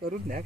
करून द्या.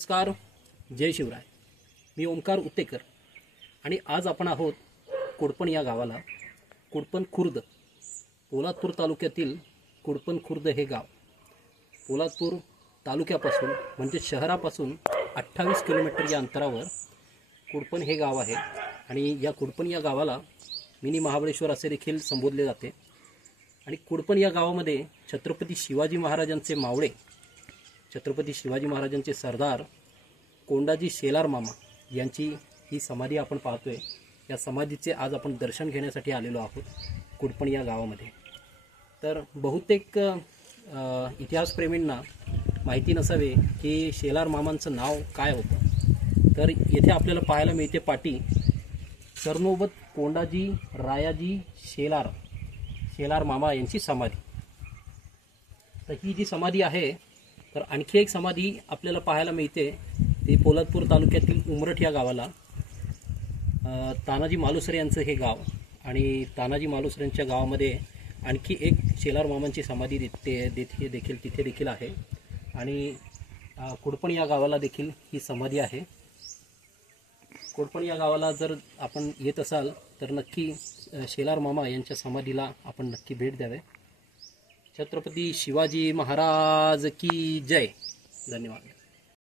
नमस्कार, जय शिवराय. मी ओमकार उत्तेकर आणि आज आपण आहोत कुडपण या गावाला. कुडपण खुर्द, पोलादपूर तालुक्यातील कुडपण खुर्द हे गाव पोलादपूर तालुक्यापासून म्हणजे शहरापासून 28 किलोमीटर या अंतरावर कुडपण हे गाव आहे. आणि या कुडपण या गावाला मिनी महाबळेश्वर असे देखील संबोधले जाते. आणि कुडपण या गावामध्ये छत्रपती शिवाजी महाराजांचे मावळे, छत्रपती शिवाजी महाराजांचे सरदार कोंडाजी शेलार मामा यांची ही समाधी आपण पाहतोय. या समाधीचे आज आपण दर्शन घेण्यासाठी आलेलो आहोत कुडपण या गावामध्ये. तर बहुतेक इतिहासप्रेमींना माहिती नसावे की शेलार मामांचं नाव काय होतं. तर येथे आपल्याला पाहायला मिळते पाटी सरनोबत कोंडाजी रायाजी शेलार मामा यांची समाधी. तर ही जी समाधी आहे, तर आणखी एक समाधी आपल्याला पाहायला मिळते ती पोलादपूर तालुक्यातील उमरठ या गावाला. तानाजी मालुसरे यांचं हे गाव आणि तानाजी मालुसरेंच्या गावामध्ये आणखी एक शेलार मामांची समाधी तिथे देखील आहे. आणि कुडपण या गावाला देखील ही समाधी आहे. कुडपण या गावाला जर आपण येत असाल तर नक्की शेलार मामा यांच्या समाधीला आपण नक्की भेट द्यावे. छत्रपती शिवाजी महाराज की जय. धन्यवाद.